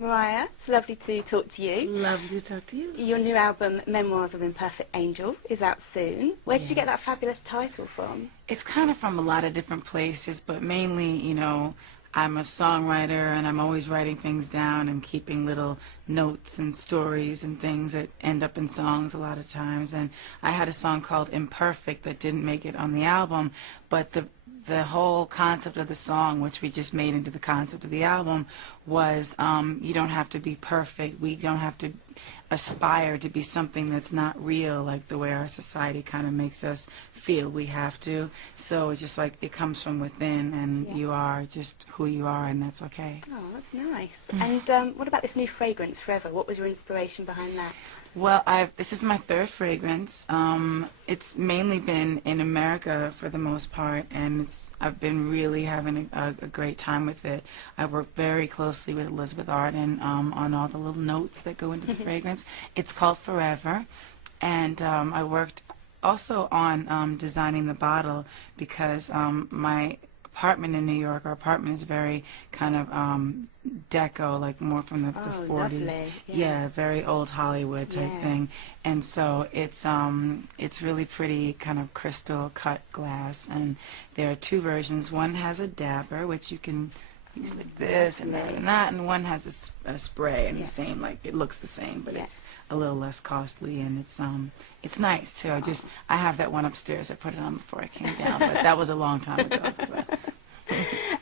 Mariah, it's lovely to talk to you. Lovely to talk to you. Your new album, Memoirs of Imperfect Angel, is out soon. Where did you get that Yes. fabulous title from? It's kind of from a lot of different places, but mainly, you know, I'm a songwriter and I'm always writing things down and keeping little notes and stories and things that end up in songs a lot of times. And I had a song called Imperfect that didn't make it on the album, but the whole concept of the song, which we just made into the concept of the album, was you don't have to be perfect. We don't have to aspire to be something that's not real, like the way our society kind of makes us feel we have to. So it's just like it comes from within, and you are just who you are, and that's okay. Oh, that's nice. And what about this new fragrance, Forever? What was your inspiration behind that? Well, this is my third fragrance. It's mainly been in America for the most part, and I've been really having a great time with it. I work very closely with Elizabeth Arden on all the little notes that go into the fragrance. It's called Forever, and I worked also on designing the bottle because my apartment in New York, our apartment is very kind of deco, like more from the 40s. Lovely. Yeah, very old Hollywood type thing. And so it's really pretty kind of crystal cut glass, and there are two versions. One has a dabber, which you can use like this and that and that, and one has a spray, and the same, like it looks the same, but it's a little less costly, and it's nice too. I have that one upstairs. I put it on before I came down, but that was a long time ago. So.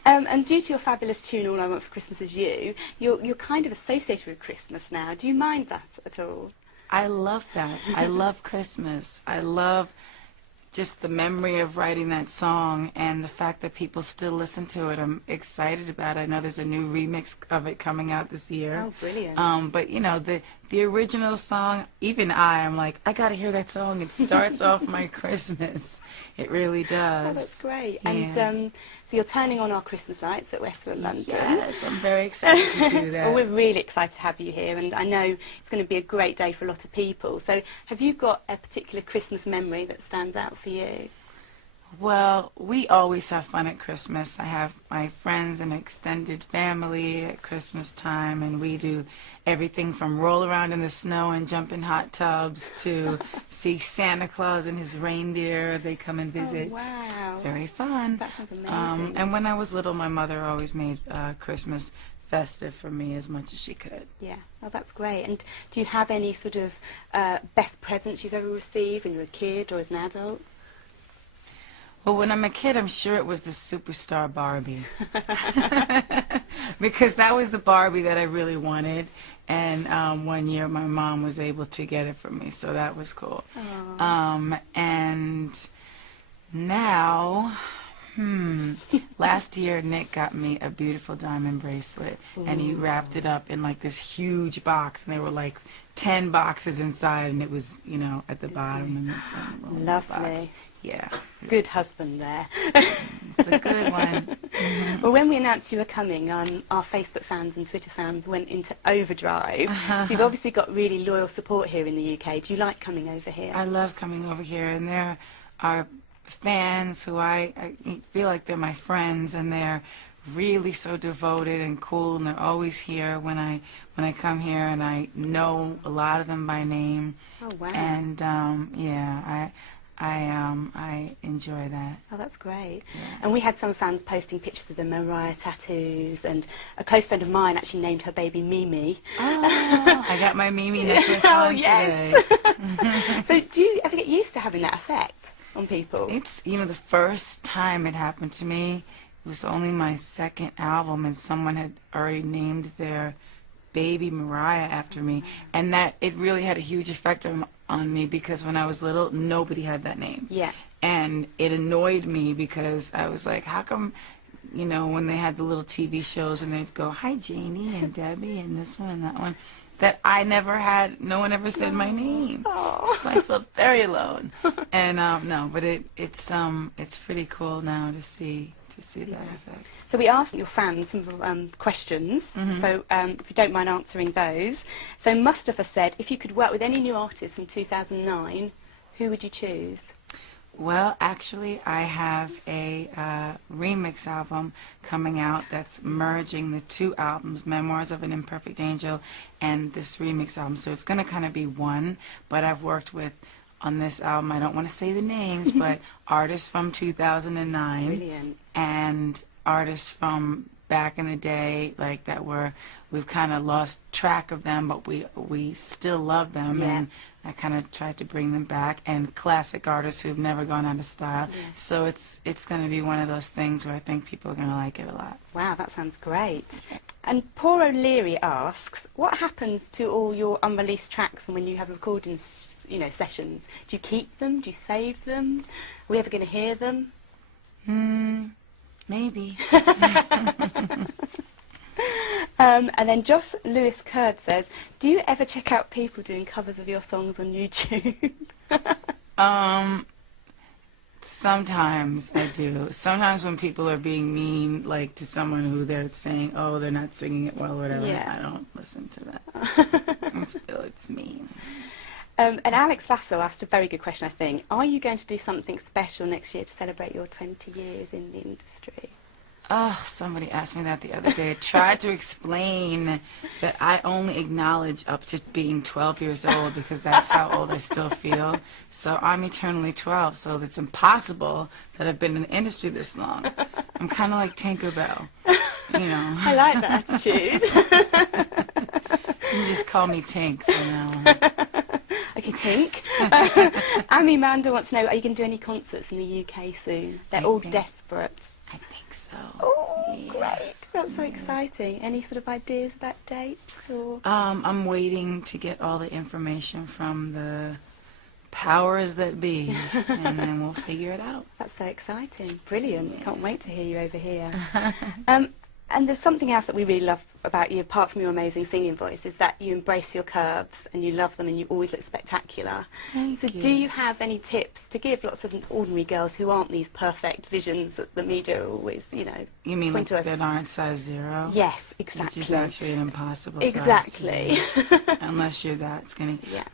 And due to your fabulous tune, All I Want for Christmas Is You, you're kind of associated with Christmas now. Do you mind that at all? I love that. I love Christmas. I love just the memory of writing that song and the fact that people still listen to it. I'm excited about it. I know there's a new remix of it coming out this year. Oh, brilliant. But, you know, the original song, even I'm like, I got to hear that song. It starts off my Christmas. It really does. Oh, that's great. Yeah. And so you're turning on our Christmas lights at Westfield London. Yes, I'm very excited to do that. Well, we're really excited to have you here, and I know it's going to be a great day for a lot of people. So have you got a particular Christmas memory that stands out for you? Well, we always have fun at Christmas. I have my friends and extended family at Christmas time, and we do everything from roll around in the snow and jump in hot tubs to see Santa Claus and his reindeer. They come and visit. Oh, wow. Very fun. That sounds amazing. And when I was little, my mother always made Christmas festive for me as much as she could. Yeah, well, that's great. And do you have any sort of best presents you've ever received when you were a kid or as an adult? Well, when I'm a kid, I'm sure it was the Superstar Barbie. Because that was the Barbie that I really wanted. And one year my mom was able to get it for me, so that was cool. And now, last year Nick got me a beautiful diamond bracelet. And he wrapped it up in like this huge box, and there were like 10 boxes inside, and it was, you know, at the bottom. And it's a little Lovely. box. Yeah. Good husband there. It's a good one. Well, when we announced you were coming, our Facebook fans and Twitter fans went into overdrive. So you've obviously got really loyal support here in the UK. Do you like coming over here? I love coming over here, and there are fans who I feel like they're my friends, and they're really so devoted and cool, and they're always here when I come here, and I know a lot of them by name. Oh, wow. And yeah, I enjoy that. Oh, that's great. Yeah. And we had some fans posting pictures of the Mariah tattoos, and a close friend of mine actually named her baby Mimi. Oh, I got my Mimi necklace on today. So do you ever get used to having that effect on people? It's, you know, the first time it happened to me, it was only my second album, and someone had already named their baby Mariah after me, and that it really had a huge effect on me, because when I was little, nobody had that name. Yeah. And it annoyed me because I was like, how come, you know, when they had the little TV shows and they'd go, hi Janie and Debbie and this one and that one, that I never had, no one ever said my name. So I felt very alone. And no, but it's pretty cool now to see that effect. So we asked your fans some questions, so if you don't mind answering those. So Mustafa said, if you could work with any new artist from 2009, who would you choose? Well, actually, I have a remix album coming out that's merging the two albums, Memoirs of an Imperfect Angel and this remix album. So it's going to kind of be one, but I've worked with, on this album, I don't want to say the names, but artists from 2009. Brilliant. And artists from back in the day, like we've kind of lost track of them, but we still love them. Yeah. And I kind of tried to bring them back, and classic artists who've never gone out of style. Yeah. So it's going to be one of those things where I think people are going to like it a lot. Wow, that sounds great. And Poor O'Leary asks, what happens to all your unreleased tracks when you have recording, sessions? Do you keep them? Do you save them? Are we ever going to hear them? Maybe. And then Josh Lewis Curd says, do you ever check out people doing covers of your songs on YouTube? Sometimes I do. Sometimes when people are being mean, like to someone who they're saying, oh, they're not singing it well, whatever, Yeah. I don't listen to that. It's mean. And Alex Lasso asked a very good question, I think. Are you going to do something special next year to celebrate your 20 years in the industry? Oh, somebody asked me that the other day. I tried to explain that I only acknowledge up to being 12 years old because that's how old I still feel. So I'm eternally 12, so it's impossible that I've been in the industry this long. I'm kind of like Tinkerbell, I like that attitude. You just call me Tink for now on. Okay, Tink. Amy Manda wants to know, are you going to do any concerts in the UK soon? They're all desperate. I think so. Oh, Yeah. great. That's so exciting. Any sort of ideas about dates? Or? I'm waiting to get all the information from the powers that be, and then we'll figure it out. That's so exciting. Brilliant. Yeah. Can't wait to hear you over here. And there's something else that we really love about you, apart from your amazing singing voice, is that you embrace your curves and you love them and you always look spectacular. Thank you. Do you have any tips to give lots of ordinary girls who aren't these perfect visions that the media always, You mean point like to us? that aren't size 0? Yes, exactly. Which is actually an impossible exactly. size to be, unless you're that skinny. Yeah.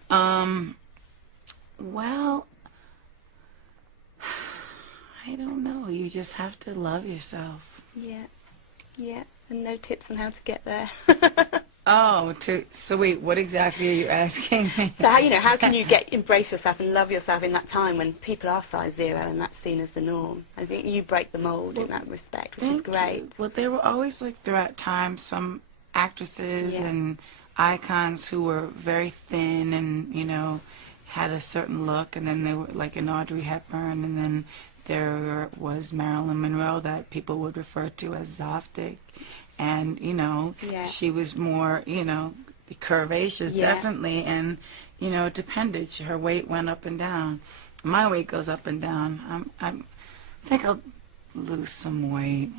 Well, I don't know. You just have to love yourself. Yeah. Yeah. And no tips on how to get there. So wait, what exactly are you asking me? So how can you embrace yourself and love yourself in that time when people are size 0 and that's seen as the norm? I think you break the mold in that respect, which is great. Well, there were always, like, throughout time, some actresses and icons who were very thin and, had a certain look, and then they were like an Audrey Hepburn, and then there was Marilyn Monroe that people would refer to as Zoftig. And, she was more, curvaceous, definitely. And, it depended. Her weight went up and down. My weight goes up and down. I think I'll lose some weight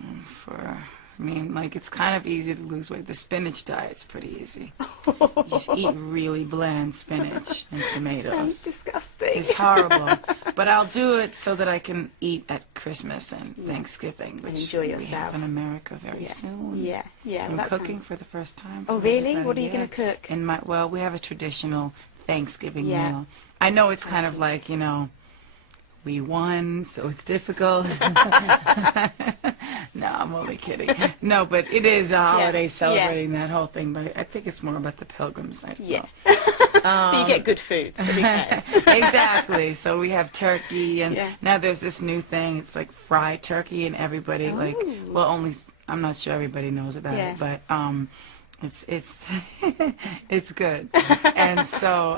it's kind of easy to lose weight. The spinach diet's pretty easy. You just eat really bland spinach and tomatoes. Sounds disgusting. It's horrible. But I'll do it so that I can eat at Christmas and Thanksgiving, which enjoy we yourself. have in America very soon. Yeah. I'm cooking for the first time. Oh, really? What are you going to cook? Well, we have a traditional Thanksgiving meal. I know it's kind of like, we won, so it's difficult. No, I'm only kidding. No, but it is a holiday celebrating that whole thing, but I think it's more about the pilgrims. But you get good food, so who cares? Exactly. So we have turkey, and now there's this new thing. It's like fried turkey, and everybody, I'm not sure everybody knows about it, but it's it's good. And so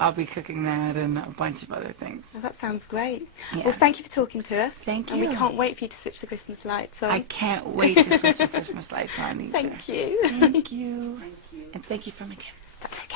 I'll be cooking that and a bunch of other things. Well, that sounds great. Yeah. Well, thank you for talking to us. Thank And you. we can't wait for you to switch the Christmas lights on. I can't wait to switch the Christmas lights on either. Thank you. Thank you. And thank you for my gifts. That's okay.